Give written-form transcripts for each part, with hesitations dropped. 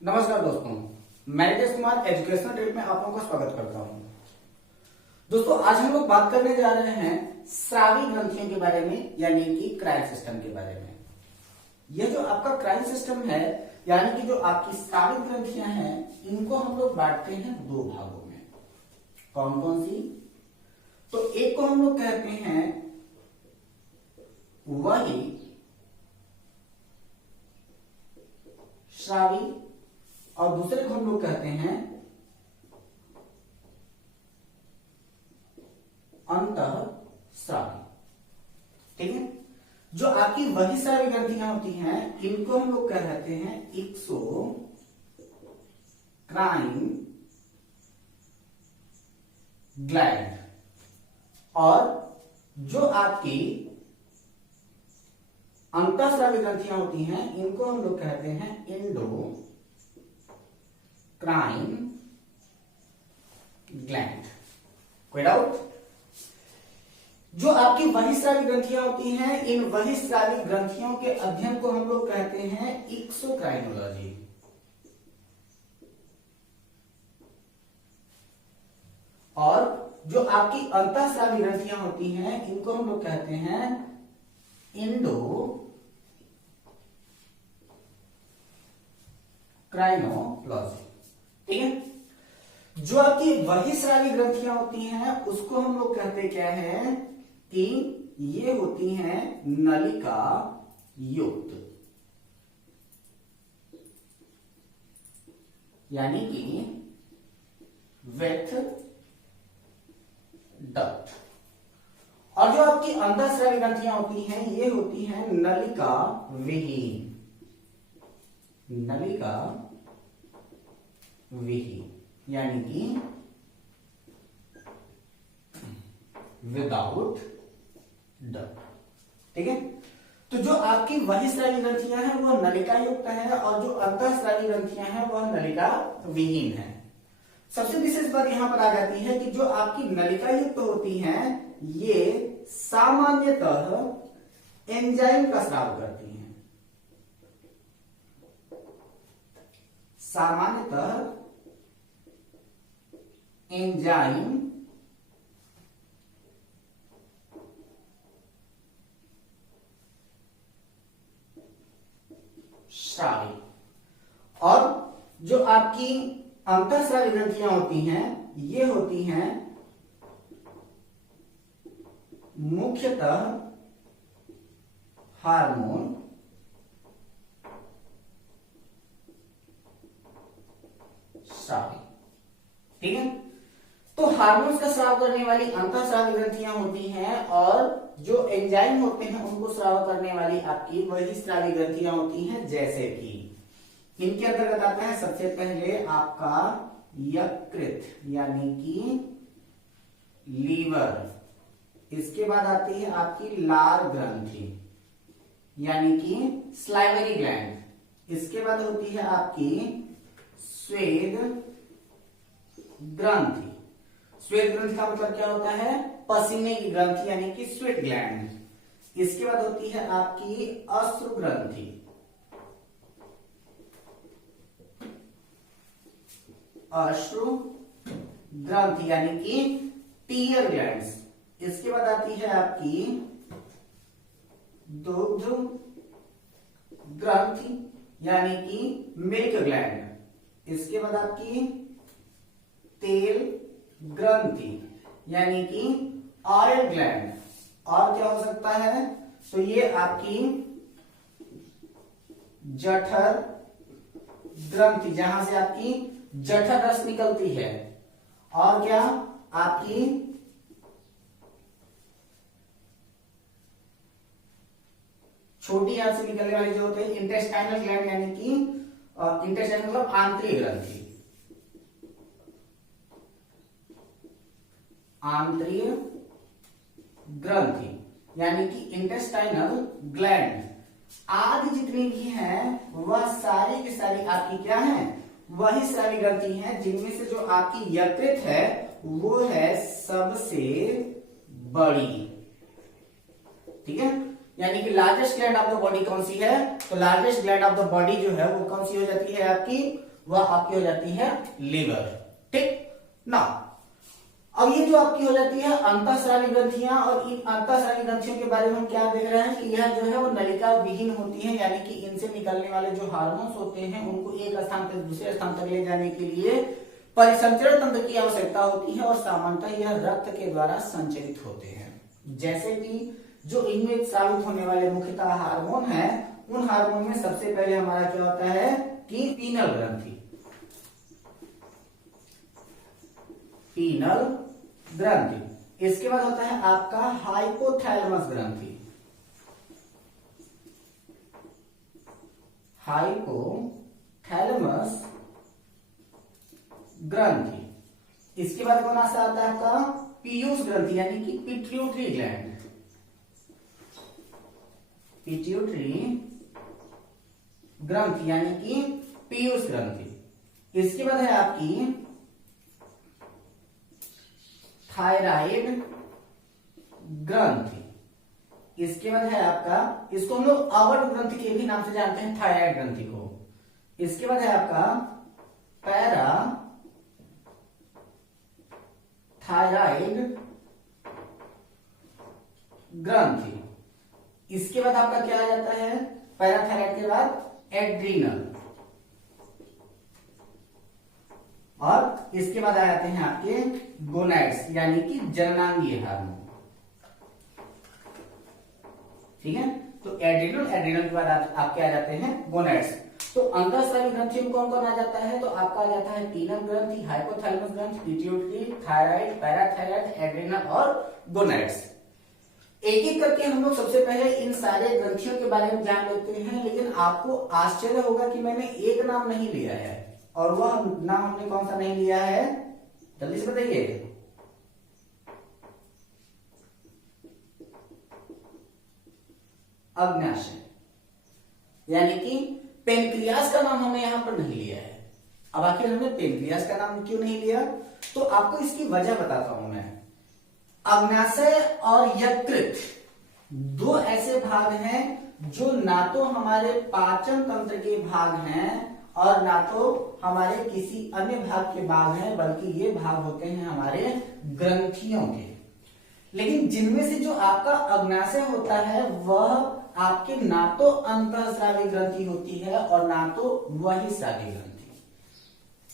नमस्कार दोस्तों, मैं रितेश कुमार एजुकेशनल ट्रिप में आप लोगों का स्वागत करता हूं। दोस्तों, आज हम लोग बात करने जा रहे हैं स्रावी ग्रंथियों के बारे में, यानी कि क्रायल सिस्टम के बारे में। यह जो आपका क्रायल सिस्टम है, यानी कि जो आपकी स्रावित ग्रंथियां हैं, इनको हम लोग बांटते हैं दो भागों में। कौन कौन सी? तो एक को हम लोग कहते हैं वही श्रावी और दूसरे को हम लोग कहते हैं अंतःस्रावी। ठीक है। जो आपकी बहिःस्रावी ग्रंथियां होती हैं, इनको हम लोग कहते हैं एक्सोक्राइन ग्लैंड। और जो आपकी अंतःस्रावी ग्रंथियां होती हैं, इनको हम लोग कहते हैं एंडोक्राइन ग्लैंड। कोई डाउट? जो आपकी बहिःस्रावी ग्रंथियां होती हैं, इन बहिःस्रावी ग्रंथियों के अध्ययन को हम लोग कहते हैं एक्सोक्राइनोलॉजी। और जो आपकी अंतःस्रावी ग्रंथियां होती हैं, इनको हम लोग कहते हैं एंडोक्राइनोलॉजी। ठीक है। जो आपकी बहिःस्रावी ग्रंथियां होती हैं, उसको हम लोग कहते क्या है कि ये होती हैं नलिका युक्त, यानी कि विथ डक्ट। और जो आपकी अंतःस्रावी ग्रंथियां होती हैं, ये होती हैं नलिका विहीन, नलिका विहीन, यानी कि विदाउट डक्ट। ठीक है। तो जो आपकी बहिःस्रावी ग्रंथियां हैं वह नलिका युक्त है, और जो अंतःस्रावी ग्रंथियां हैं वह नलिका विहीन है। सबसे विशेष बात यहां पर आ जाती है कि जो आपकी नलिका युक्त होती हैं, ये सामान्यतः एंजाइम का स्राव करती हैं। सामान्यतः एंजाइम स्रावी। और जो आपकी अंतःस्रावी ग्रंथियां होती हैं, ये होती हैं मुख्यतः हार्मोन स्रावी। ठीक है। तो हार्मोन्स का स्राव करने वाली अंतःस्रावी ग्रंथियां होती हैं, और जो एंजाइम होते हैं उनको स्राव करने वाली आपकी बहिःस्रावी ग्रंथियां होती हैं। जैसे कि इनके अंतर्गत आता है सबसे पहले आपका यकृत, यानी कि लीवर। इसके बाद आती है आपकी लार ग्रंथि, यानी कि स्लाइवरी ग्लैंड। इसके बाद होती है आपकी स्वेद ग्रंथि। स्वेद ग्रंथि का मतलब क्या होता है? पसीने की ग्रंथि, यानी कि स्वेट ग्लैंड। इसके बाद होती है आपकी अश्रु ग्रंथि। अश्रु ग्रंथि, यानी कि टीयर ग्लैंड्स। इसके बाद आती है आपकी दुग्ध ग्रंथि, यानी कि मिल्क ग्लैंड। इसके बाद आपकी तेल ग्रंथि, यानी कि ऑयल ग्लैंड। और क्या हो सकता है? तो ये आपकी जठर ग्रंथि, जहां से आपकी जठर रस निकलती है। और क्या? आपकी छोटी आंत से निकलने वाले जो होते हैं इंटेस्टाइनल ग्लैंड, यानी कि इंटेस्टाइनल मतलब आंतरिक ग्रंथि। आंतरिक ग्रंथि, यानी कि इंटेस्टाइनल ग्लैंड। आदि जितनी भी हैं वह सारी की सारी आपकी क्या है? बहिःस्रावी ग्रंथि हैं, जिनमें से जो आपकी यकृत है वो है सबसे बड़ी। ठीक है। यानी कि largest gland of the body कौन सी है? तो largest gland of the body जो है वो कौन सी हो जाती है? आपकी वह आपकी हो जाती है लीवर। ठीक ना। अब ये जो आपकी हो जाती है अंतःस्रावी ग्रंथियां, और इन अंतःस्रावी ग्रंथियों के बारे में हम क्या देख रहे हैं कि यह जो है वो नलिका विहीन होती है, यानी कि इनसे निकलने वाले जो हार्मोन्स होते हैं उनको एक स्थान से दूसरे स्थान तक ले जाने के लिए परिसंचरण तंत्र की आवश्यकता होती है, और सामान्यतः यह रक्त के द्वारा संचरित होते हैं। जैसे कि जो इनमें स्रावित होने वाले मुख्यतः हार्मोन है, उन हार्मोन में सबसे पहले हमारा क्या होता है कि पीनल ग्रंथि, पीनल ग्रंथि। इसके बाद होता है आपका हाइपोथैलेमस ग्रंथि, हाइपोथैलेमस ग्रंथि। इसके बाद कौन सा आता है आपका पीयूष ग्रंथि, यानी कि पिट्यूटरी ग्लैंड, पिट्यूटरी ग्रंथि यानी कि पीयूष ग्रंथि। इसके बाद है आपकी थायराइड ग्रंथि। इसके बाद है आपका, इसको हम लोग अवट ग्रंथि के भी नाम से जानते हैं, थायराइड ग्रंथि को। इसके बाद है आपका पैरा थायराइड ग्रंथि। इसके बाद आपका क्या आ जाता है पैराथायराइड के बाद एड्रीनल, और इसके बाद आ जाते हैं आपके गोनाड्स यानी कि जननांगीय हार्मोन। ठीक है, तो एड्रीनल के बाद आपके आ जाते हैं गोनाड्स। तो अंतःस्रावी ग्रंथि में कौन कौन आ जाता है, तो आपका आ जाता है पीनल ग्रंथि, हाइपोथैलेमस ग्रंथि, पिट्यूटरी, थायराइड, पैराथायराइड, एड्रीनल और गोनाड्स। एक एक करके हम लोग सबसे पहले इन सारे ग्रंथियों के बारे में जान लेते हैं, लेकिन आपको आश्चर्य होगा कि मैंने एक नाम नहीं लिया है, और वह नाम हमने कौन सा नहीं लिया है, जल्दी से बताइए। अग्न्याशय, यानी कि पेनक्रियास का नाम हमने यहां पर नहीं लिया है। अब आखिर हमने पेनक्रियास का नाम क्यों नहीं लिया, तो आपको इसकी वजह बताता हूं मैं। अग्न्याशय और यकृत दो ऐसे भाग हैं जो ना तो हमारे पाचन तंत्र के भाग हैं और ना तो हमारे किसी अन्य भाग के भाग हैं, बल्कि ये भाग होते हैं हमारे ग्रंथियों के। लेकिन जिनमें से जो आपका अग्न्याशय होता है वह आपके ना तो अंतःस्रावी ग्रंथि होती है और ना तो वही स्रावी ग्रंथि,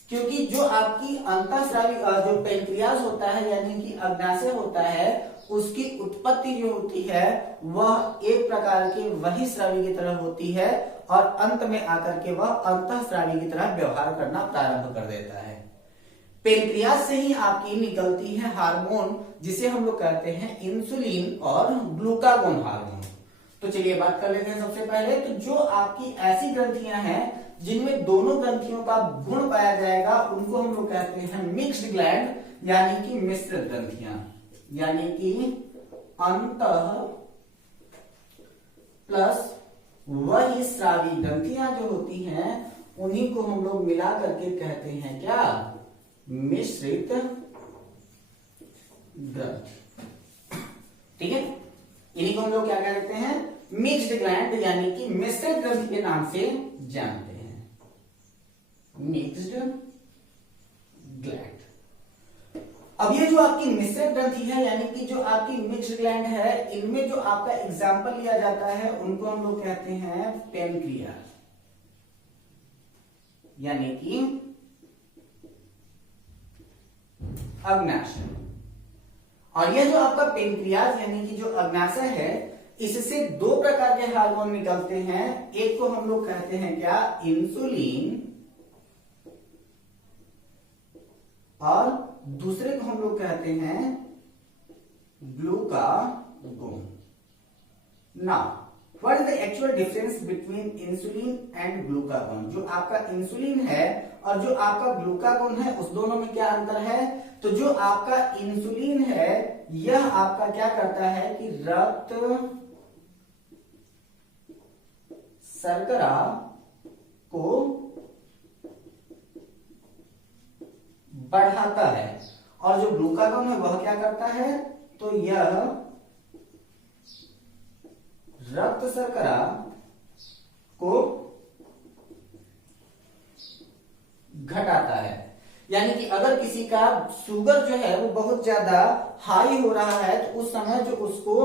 क्योंकि जो आपकी अंतःस्रावी जो पेनक्रियास होता है यानी कि अग्न्याशय होता है, उसकी उत्पत्ति जो होती है वह एक प्रकार के वही स्रावी की तरह होती है, और अंत में आकर के वह अंतःस्रावी की तरह व्यवहार करना प्रारंभ कर देता है। पेनक्रियास से ही आपकी निकलती है हार्मोन, जिसे हम लोग कहते हैं इंसुलिन और ग्लूकागोन हार्मोन। तो चलिए बात कर लेते हैं सबसे पहले। तो जो आपकी ऐसी ग्रंथियां हैं जिनमें दोनों ग्रंथियों का गुण पाया जाएगा, उनको हम लोग कहते हैं मिक्स्ड ग्लैंड, यानी कि मिश्रित ग्रंथियां, यानी कि अंतः प्लस वही स्रावी ग्रंथियां जो होती हैं उन्हीं को हम लोग मिला करके कहते हैं क्या, मिश्रित ग्रंथि। ठीक है, इन्हीं को हम लोग क्या कहते हैं, मिक्स्ड ग्लैंड, यानी कि मिश्रित ग्रंथि के नाम से जानते हैं, मिक्स्ड ग्लैंड। अब ये जो आपकी मिश्रित ग्रंथि है यानी कि जो आपकी मिक्स्ड ग्लैंड है, इनमें जो आपका एग्जाम्पल लिया जाता है उनको हम लोग कहते हैं पेनक्रियास, यानी कि अग्न्याशय। और यह जो आपका पेनक्रियास यानी कि जो अग्न्याशय है, इससे दो प्रकार के हार्मोन निकलते हैं। एक को हम लोग कहते हैं क्या, इंसुलिन, और दूसरे को हम लोग कहते हैं glucagon. Now what is the actual difference between insulin and glucagon. जो आपका इंसुलिन है और जो आपका ग्लूकागोन है, उस दोनों में क्या अंतर है, तो जो आपका इंसुलिन है यह आपका क्या करता है कि रक्त शर्करा को बढ़ाता है, और जो ग्लूकागोन है वह क्या करता है, तो यह रक्त शर्करा को घटाता है। यानी कि अगर किसी का शुगर जो है वो बहुत ज्यादा हाई हो रहा है तो उस समय जो उसको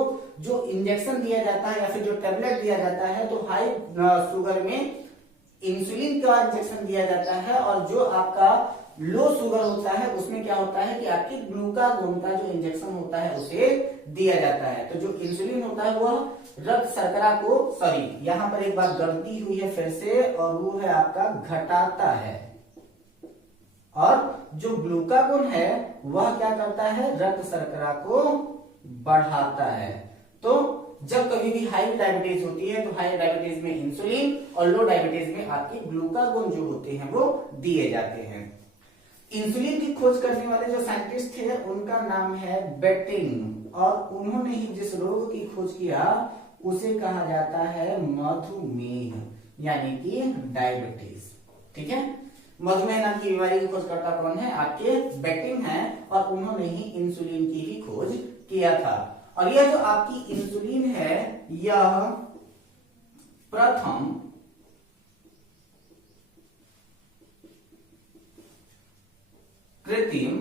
जो इंजेक्शन दिया जाता है या फिर जो टेबलेट दिया जाता है तो हाई शुगर में इंसुलिन का इंजेक्शन दिया जाता है, और जो आपका लो शुगर होता है उसमें क्या होता है कि आपकी ग्लूकागोन का जो इंजेक्शन होता है उसे दिया जाता है। तो जो इंसुलिन होता है वह रक्त शर्करा को, सॉरी यहां पर एक बार गलती हुई है फिर से, और वो है आपका घटाता है, और जो ग्लूकागोन है वह क्या करता है, रक्त शर्करा को बढ़ाता है। तो जब कभी भी हाई डायबिटीज होती है तो हाई डायबिटीज में इंसुलिन और लो डायबिटीज में आपके ग्लूकागोन जो होते हैं वो दिए जाते हैं। इंसुलिन की खोज करने वाले जो साइंटिस्ट थे उनका नाम है बेटिंग, और उन्होंने ही जिस रोग की खोज किया उसे कहा जाता है मधुमेह, यानी कि डायबिटीज। ठीक है, मधुमेह नाम की बीमारी की खोजकर्ता कौन है, आपके बेटिंग है, और उन्होंने ही इंसुलिन की भी खोज किया था। और यह जो आपकी इंसुलिन है यह प्रथम कृत्रिम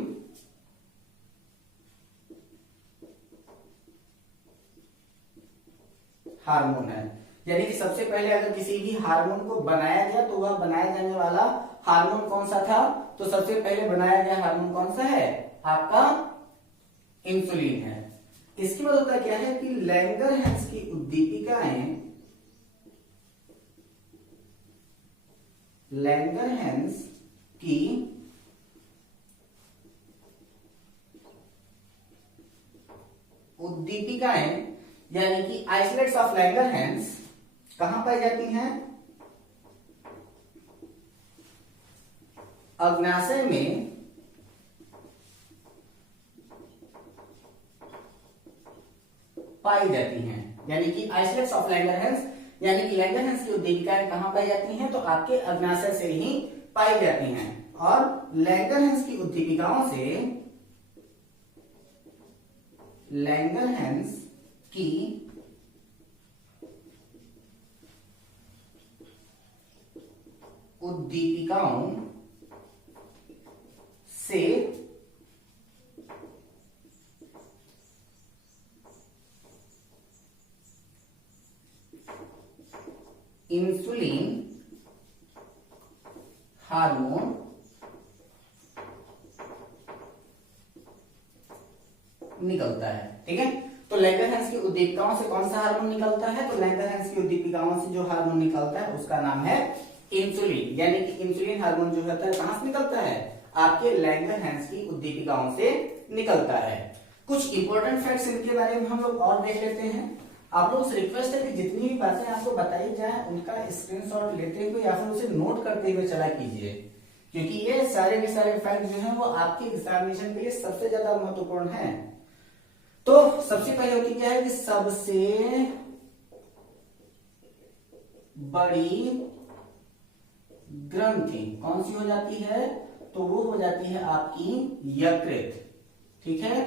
हार्मोन है। यानी कि सबसे पहले अगर किसी भी हार्मोन को बनाया गया तो वह बनाया जाने वाला हार्मोन कौन सा था, तो सबसे पहले बनाया गया हार्मोन कौन सा है, आपका इंसुलिन है। इसकी वजह होता क्या है कि लैंगरहैंस की उद्दीपिकाएं, लैंगरहैंस की उद्दीपिकाएं यानी कि आइसोलेट्स ऑफ लैंगरहैंस कहां पाई जाती हैं, अग्नाशय में पाई जाती हैं। यानी कि आइसोलेट्स ऑफ लैंगरहैंस यानी कि लैंगरहैंस की उद्दीपिकाएं कहां पाई जाती हैं, तो आपके अग्नाशय से ही पाई जाती हैं। और लैंगरहैंस की उद्दीपिकाओं से, लैंगरहैंस की उद्दीपिकाओं से इंसुलिन हार्मोन निकलता है। ठीक है, तो लैंगरहैंस की उद्दीपिकाओं से कौन सा हार्मोन निकलता है, तो लैंगरहैंस की उद्दीपिकाओं से जो हार्मोन निकलता है उसका नाम है इंसुलिन। यानी कि इंसुलिन हार्मोन जो होता है कहां से निकलता है, आपके लैंगरहैंस की उद्दीपिकाओं से निकलता है। कुछ इंपॉर्टेंट फैक्ट्स इनके बारे में हम लोग और देख लेते हैं। आप लोगों से रिक्वेस्ट है कि जितनी भी बातें आपको बताई जाए उनका स्क्रीनशॉट लेते हुए या फिर उसे नोट करते हुए चला कीजिए, क्योंकि ये सारे के सारे फैक्ट जो हैं वो आपके एग्जामिनेशन के लिए सबसे ज्यादा महत्वपूर्ण है। तो सबसे पहले होती क्या है कि सबसे बड़ी ग्रंथि कौन सी हो जाती है, तो वो हो जाती है आपकी यकृत। ठीक है,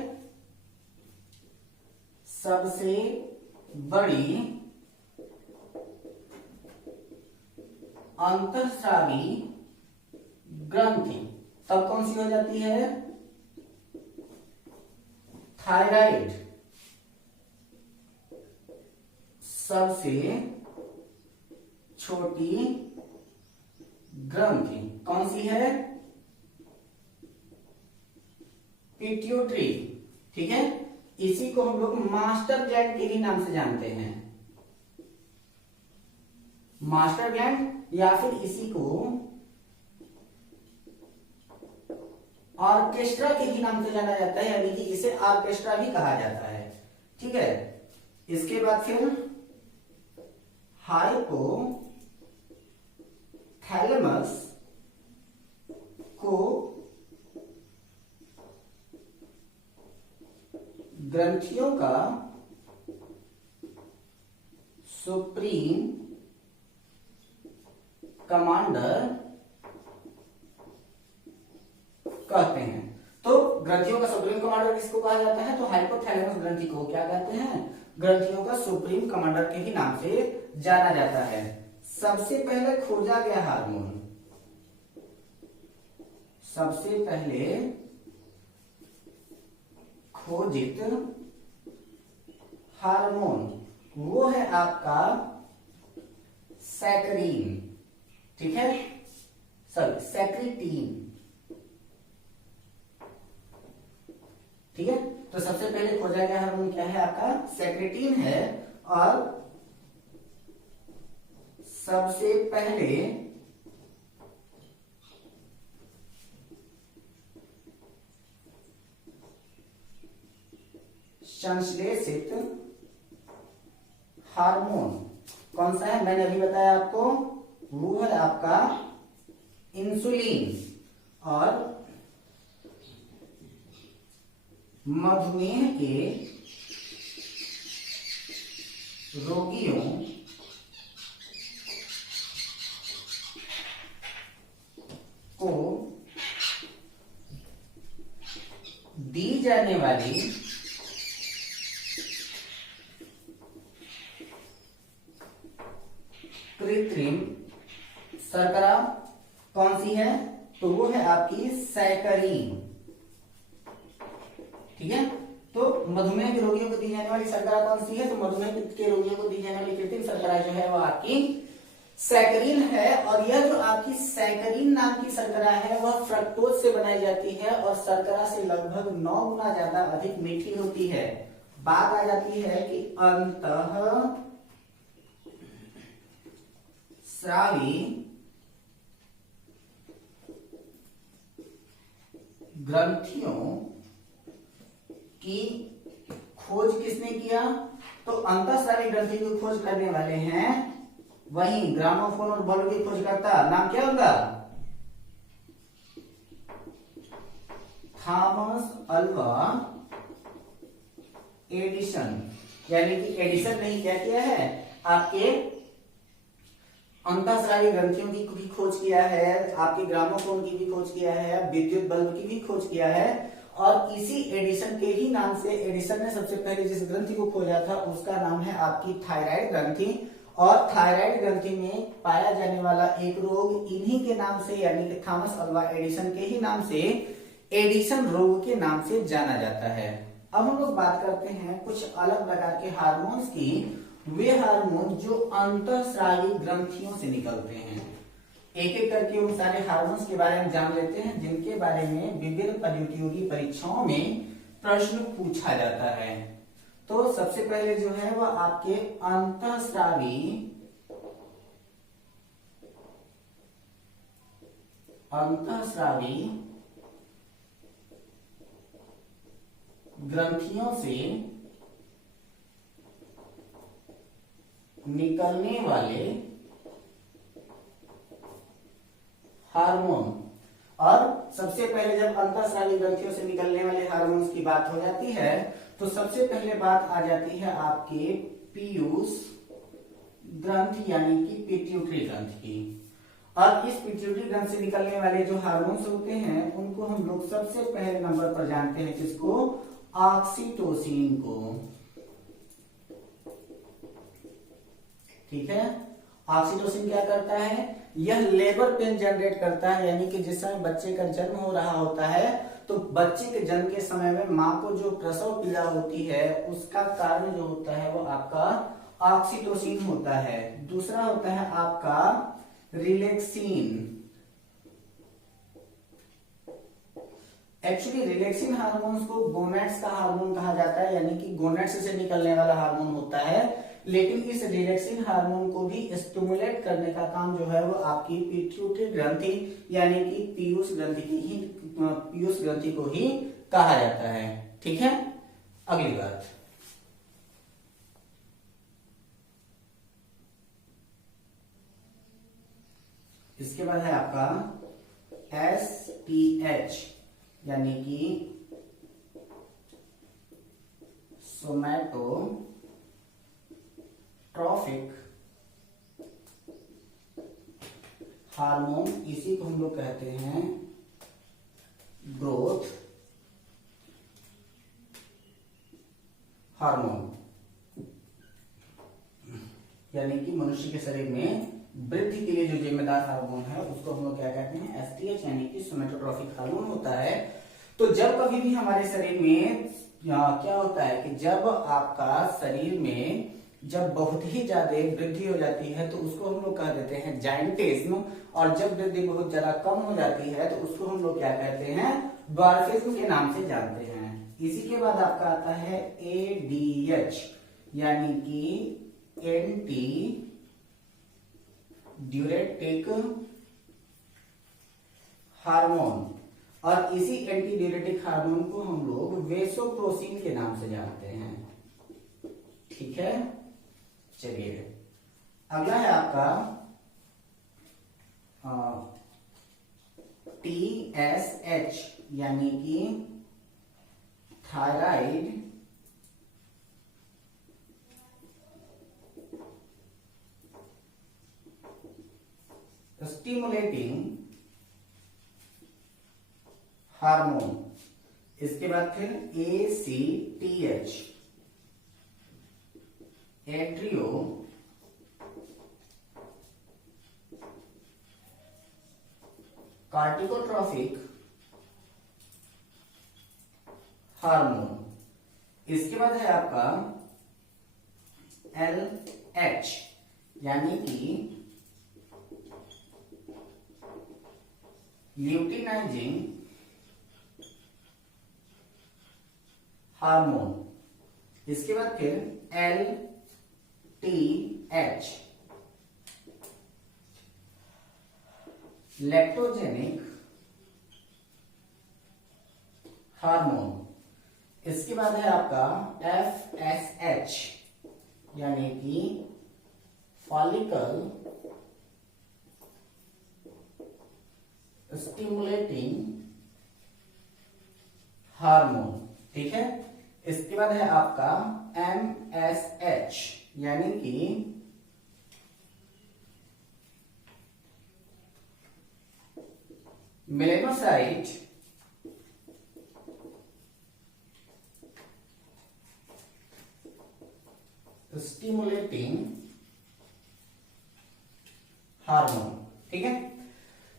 सबसे बड़ी अंतःस्रावी ग्रंथि तब कौन सी हो जाती है, थायराइड। सबसे छोटी ग्रंथि कौन सी है, पिट्यूटरी। ठीक है, इसी को हम लोग मास्टर ग्लैंड के ही नाम से जानते हैं, मास्टर ग्लैंड, या फिर इसी को ऑर्केस्ट्रा के ही नाम से जाना जाता है, यानी कि इसे ऑर्केस्ट्रा भी कहा जाता है। ठीक है, इसके बाद फिर हाइपोथैलेमस को ग्रंथियों का सुप्रीम कमांडर कहते हैं। तो ग्रंथियों का सुप्रीम कमांडर किसको कहा जाता है, तो हाइपोथैलेमस ग्रंथि को क्या कहते हैं, ग्रंथियों का सुप्रीम कमांडर के ही नाम से जाना जाता है। सबसे पहले खोजा गया हार्मोन सबसे पहले खोजित हार्मोन वो है आपका सैकरीन, ठीक है, सॉरी सैक्रिटीन, ठीक है। तो सबसे पहले खोजा गया हार्मोन क्या है आपका सैक्रिटीन है, और सबसे पहले संश्लेषित हार्मोन कौन सा है, मैंने अभी बताया आपको, वो है आपका इंसुलिन। और मधुमेह के रोगियों को दी जाने वाली कृत्रिम शर्करा कौन सी है, तो वो है आपकी सैकरीन, ठीक है। तो मधुमेह के रोगियों को दी जाने वाली शर्करा कौन सी है, तो मधुमेह के रोगियों को दी जाने वाली कृत्रिम शर्करा जो है वो आपकी सैकरीन है। और यह जो आपकी सैकरीन नाम की शर्करा है वह फ्रक्टोज से बनाई जाती है और शर्करा से लगभग 9 गुना ज्यादा अधिक मीठी होती है। बात आ जाती है कि अंतः स्रावी ग्रंथियों की खोज किसने किया, तो अंतःस्रावी ग्रंथि की खोज करने वाले हैं वही ग्रामोफोन और बल्ब की खोजकर्ता, नाम क्या होगा, थॉमस अल्वा एडिसन। यानी कि एडिसन ने क्या किया है, आपके अंतःस्रावी ग्रंथियों की भी खोज किया है, आपके ग्रामोफोन की भी खोज किया है, विद्युत बल्ब की भी खोज किया है। और इसी एडिसन के ही नाम से, एडिसन ने सबसे पहले जिस ग्रंथि को खोजा था उसका नाम है आपकी थायराइड ग्रंथि। और थायराइड ग्रंथि में पाया जाने वाला एक रोग इन्हीं के नाम से, यानी कि थॉमस अल्वा एडिसन के ही नाम से एडिसन रोग के नाम से जाना जाता है। अब हम लोग बात करते हैं कुछ अलग प्रकार के हार्मोन्स की, वे हार्मोन जो अंतःस्रावी ग्रंथियों से निकलते हैं। एक एक करके उन सारे हार्मोन्स के बारे में जान लेते हैं जिनके बारे में विभिन्न प्रतियोगी परीक्षाओं में प्रश्न पूछा जाता है। तो सबसे पहले जो है वह आपके अंतःस्रावी ग्रंथियों से निकलने वाले हार्मोन। और सबसे पहले जब अंतःस्रावी ग्रंथियों से निकलने वाले हार्मोन्स की बात हो जाती है तो सबसे पहले बात आ जाती है आपके पीयूष ग्रंथि यानी कि पिट्यूटरी ग्रंथि की। और इस पिट्यूटरी ग्रंथि से निकलने वाले जो हार्मोन्स होते हैं उनको हम लोग सबसे पहले नंबर पर जानते हैं, किसको, ऑक्सीटोसिन को, ठीक है। ऑक्सीटोसिन क्या करता है, यह लेबर पेन जनरेट करता है, यानी कि जिस समय बच्चे का जन्म हो रहा होता है तो बच्चे के जन्म के समय में माँ को जो प्रसव पीड़ा होती है उसका कारण जो होता है वो आपका ऑक्सीटोसिन होता है। दूसरा होता है आपका रिलैक्सिन। एक्चुअली रिलैक्सिन हार्मोन्स को गोनेड्स का हार्मोन कहा जाता है, यानी कि गोनेड्स से निकलने वाला हार्मोन होता है। लेकिन इस रिलैक्सिन हार्मोन को भी स्टिमुलेट करने का काम जो है वो आपकी पिट्यूटरी ग्रंथि यानी कि पीयूष ग्रंथि को ही कहा जाता है, ठीक है। अगली बात, इसके बाद है आपका STH यानी कि सोमैटोट्रॉफिक हार्मोन। इसी को हम लोग कहते हैं ग्रोथ हार्मोन, यानी कि मनुष्य के शरीर में वृद्धि के लिए जो जिम्मेदार हार्मोन है उसको हम लोग क्या कहते हैं, एसटीएच यानी कि सोमेटोट्रोफिक हार्मोन होता है। तो जब कभी भी हमारे शरीर में क्या होता है कि जब आपका शरीर में जब बहुत ही ज्यादा वृद्धि हो जाती है तो उसको हम लोग कह देते हैं जायंटिज्म, और जब वृद्धि बहुत ज्यादा कम हो जाती है तो उसको हम लोग क्या कहते हैं, ड्वार्फिज्म के नाम से जानते हैं। इसी के बाद आपका आता है एडीएच यानी कि एंटी ड्यूरेटिक हार्मोन, और इसी एंटी ड्यूरेटिक हार्मोन को हम लोग वेसोप्रोसिन के नाम से जानते हैं। ठीक है, चलिए अगला है आपका TSH यानी कि थायराइड स्टिमुलेटिंग हार्मोन। इसके बाद फिर ACTH एट्रियो कार्टिकोट्रोफिक हार्मोन। इसके बाद है आपका LH यानी कि ल्यूटिनाइजिंग हार्मोन। इसके बाद फिर LTH लैक्टोजेनिक हार्मोन। इसके बाद है आपका FSH यानी कि फॉलिकल स्टिमुलेटिंग हार्मोन। ठीक है, इसके बाद है आपका MSH यानी कि मेलेनोसाइट स्टिमुलेटिंग हार्मोन। ठीक है,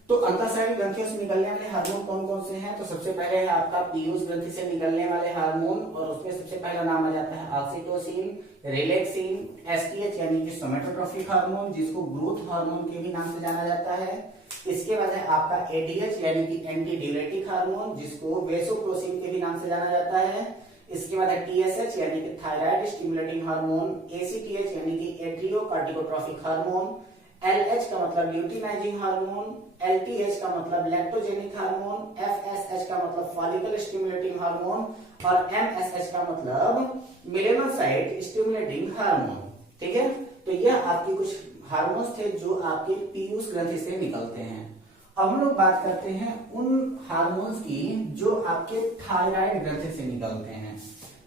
तो अंतःस्रावी ग्रंथियों से निकलने वाले हार्मोन कौन कौन से हैं? तो सबसे पहले है आपका पीयूष ग्रंथि से निकलने वाले हार्मोन, और उसमें सबसे पहला नाम आ जाता है ऑक्सीटोसिन, रिलैक्सिन, एसटीएच यानी कि सोमेटोट्रोफिक हार्मोन जिसको ग्रोथ हार्मोन के भी नाम से जाना जाता है। इसके बाद है आपका एडीएच यानी कि एंटी ड्यूरेटिक हार्मोन जिसको वेसोप्रोसिन के भी नाम से जाना जाता है। इसके बाद है टीएसएच यानी कि थायराइड स्टिमुलेटिंग हार्मोन, एसीटीएच यानी कि एट्रियो कार्टिकोट्रोफिक हार्मोन, एलएच का मतलब ल्यूटिनाइजिंग हार्मोन, एलटीएच का मतलब लैक्टोजेनिक हार्मोन, एफएसएच का मतलब फॉलिकल स्टिमुलेटिंग हार्मोन, और एमएसएच का मतलब मेलेनोसाइट स्टिमुलेटिंग हार्मोन। ठीक है, तो यह आपके कुछ हार्मोन्स थे जो आपके पीयूष ग्रंथि से निकलते हैं। अब हम लोग बात करते हैं उन हार्मोन्स की जो आपके थायराइड ग्रंथि से निकलते हैं।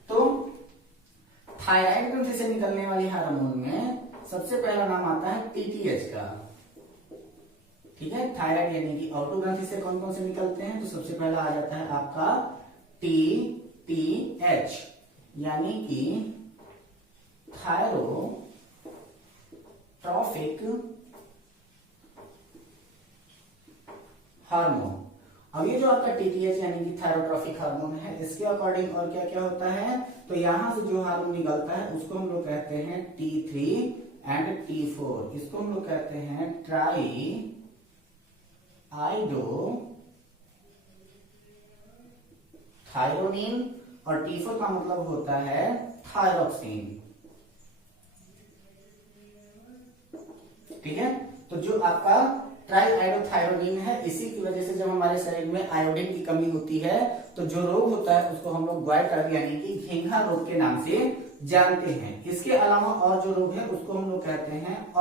तो थायराइड ग्रंथि से निकलने वाले हार्मोन में सबसे पहला नाम आता है टीटीएच का। ठीक है, थायराइड यानी कि ऑटो ग्रंथि से कौन कौन से निकलते हैं? तो सबसे पहला आ जाता है आपका टीटीएच यानी कि थायरोट्रॉफिक हार्मोन। अब ये जो आपका टीटीएच यानी कि थायरोट्रॉफिक हार्मोन है, इसके अकॉर्डिंग और क्या क्या होता है? तो यहां से जो हार्मोन निकलता है उसको हम लोग कहते हैं T3 एंड T4। इसको हम लोग कहते हैं ट्राई आइडो थायरोनिन, और T4 का मतलब होता है थायरोक्सिन। ठीक है, तो जो आपका ट्राई आइडोथायरोनिन है, इसी की वजह से जब हमारे शरीर में आयोडीन की कमी होती है तो जो रोग होता है उसको हम लोग ग्वाइटर यानी कि घेंघा रोग के नाम से जानते हैं। इसके अलावा और जो रोग है उसको हम लोग कहते हैं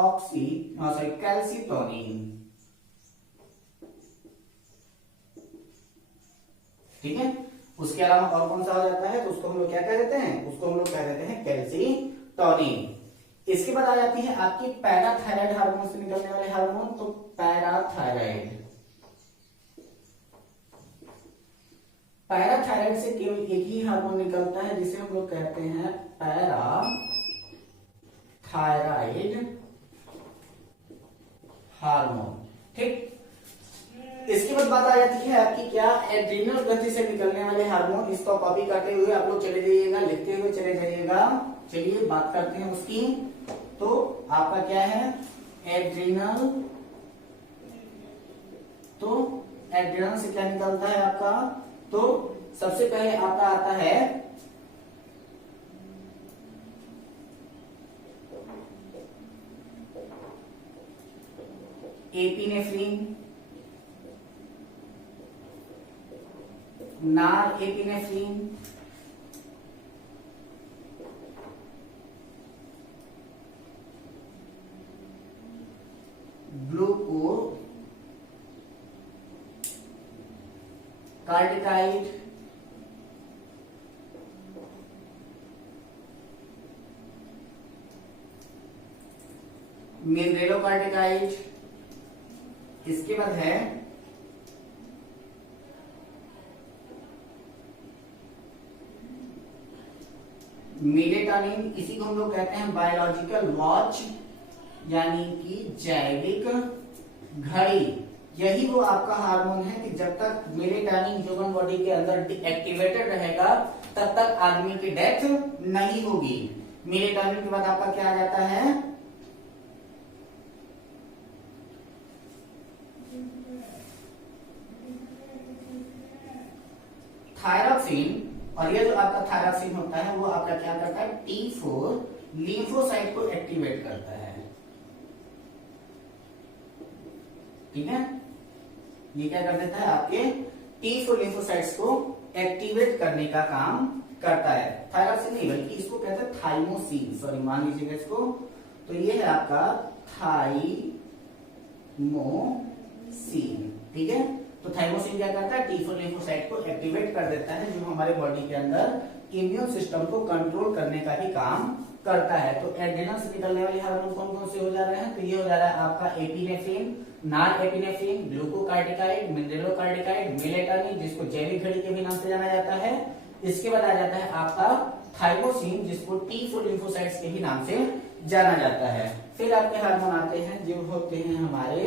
कैल्सिटोनिन। ठीक है, उसके अलावा और कौन सा हो जाता है? तो उसको हम लोग क्या कह देते हैं? उसको हम लोग कह देते हैं कैल्सिटोनिन। इसके बाद आ जाती है आपकी पैराथायराइड हार्मोन से निकलने वाले हार्मोन। तो पैराथायराइड, पैराथायराइड से केवल एक ही हार्मोन निकलता है जिसे हम लोग कहते हैं पैराथायराइड हार्मोन। ठीक, इसके बाद बात आ जाती है आपकी क्या, एड्रीनल ग्रंथि से निकलने वाले हार्मोन। इसको कॉपी करते हुए आप लोग चले जाइएगा, लिखते हुए चले जाइएगा। चलिए बात करते हैं उसकी। तो आपका क्या है, एड्रीनल। तो एड्रीनल से क्या निकलता है आपका, तो सबसे पहले आपका आता है एपिनेफ्रिन, नार एपिनेफ्रिन, ग्लूको कार्टिकाइड, मिनरेलो कार्टिकाइड। इसके बाद है मेलेटोनिन। इसी को हम लोग कहते हैं बायोलॉजिकल वॉच, यानी कि जैविक घड़ी। यही वो आपका हार्मोन है कि जब तक मेलेटोनिन ह्यूमन बॉडी के अंदर एक्टिवेटेड रहेगा तब तक आदमी की डेथ नहीं होगी। मेलेटोनिन के बाद आपका क्या आ जाता है, थायरॉक्सिन। और ये जो आपका थायरॉक्सिन होता है वो आपका क्या करता है, T4 लिम्फोसाइट को एक्टिवेट करता है। ठीक है, ये क्या कर देता है, आपके T4 लिम्फोसाइट्स को एक्टिवेट करने का काम करता है। थायरॉक्सिन नहीं बल्कि इसको कहते हैं थाइमोसिन, सॉरी मान लीजिएगा इसको। तो ये है आपका थाइमोसिन। ठीक है, तो थाइमोसिन क्या करता है, T4 लिम्फोसाइट को एक्टिवेट कर देता है, जो हमारे बॉडी के अंदर इम्यून सिस्टम को कंट्रोल करने का भी काम करता है। तो एड्रेनल से निकलने वाले हार्मोन कौन कौन से हो जा रहे हैं, तो ये हो जा रहा है आपका एपिनेफ्रिन, नार एपिनेफ्रिन, ग्लूकोकार्टिकाइड, मिनरेलोकार्टिकाइड, मेलेटोनिन जिसको जैविक घड़ी के भी नाम से जाना जाता है। इसके बाद आ जाता है आपका थाइमोसिन जिसको T4 लिम्फोसाइट्स के भी नाम से जाना जाता है। फिर आपके हार्मोन आते हैं जो होते हैं हमारे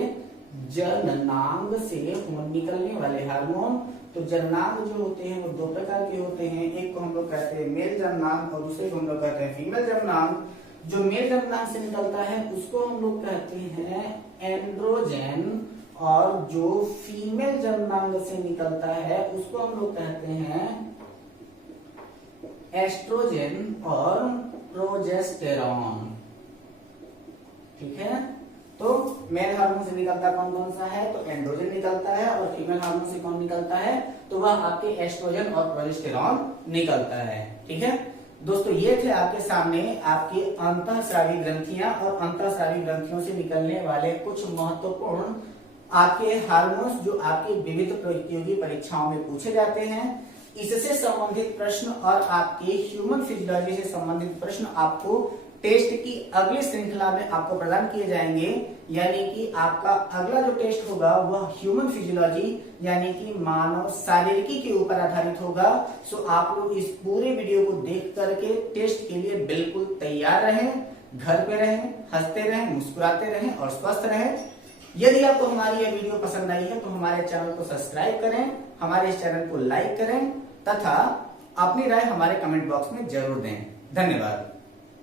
जननांग से निकलने वाले हार्मोन। तो जननांग जो होते हैं वो दो प्रकार के होते हैं, एक को हम लोग कहते हैं मेल जननांग और दूसरे को हम लोग कहते हैं फीमेल जननांग। जो मेल जननांग से निकलता है उसको हम लोग कहते हैं एंड्रोजन, और जो फीमेल जननांग से निकलता है उसको हम लोग कहते हैं एस्ट्रोजन और प्रोजेस्टेरॉन। ठीक है, तो मेल हार्मोन से निकलता कौन कौन सा है, तो एंड्रोजन निकलता है, और फीमेल हार्मोन से कौन निकलता है, तो वह आपके एस्ट्रोजन और प्रोजेस्टेरॉन निकलता है। ठीक है दोस्तों, ये थे आपके सामने आपकी अंतःस्रावी ग्रंथियां और अंतःस्रावी ग्रंथियों से निकलने वाले कुछ महत्वपूर्ण आपके हार्मोन्स जो आपकी विविध प्रतियोगी परीक्षाओं में पूछे जाते हैं। इससे संबंधित प्रश्न और आपके ह्यूमन फिजियोलॉजी से संबंधित प्रश्न आपको टेस्ट की अगली श्रृंखला में आपको प्रदान किए जाएंगे। यानी कि आपका अगला जो टेस्ट होगा वह ह्यूमन फिजियोलॉजी यानी कि मानव शारीरिकी के ऊपर आधारित होगा। सो आप लोग इस पूरे वीडियो को देख करके टेस्ट के लिए बिल्कुल तैयार रहें, घर पे रहें, हंसते रहें, मुस्कुराते रहें और स्वस्थ रहें। यदि आपको हमारी यह वीडियो पसंद आई है तो हमारे चैनल को सब्सक्राइब करें, हमारे इस चैनल को लाइक करें तथा अपनी राय हमारे कमेंट बॉक्स में जरूर दें। धन्यवाद।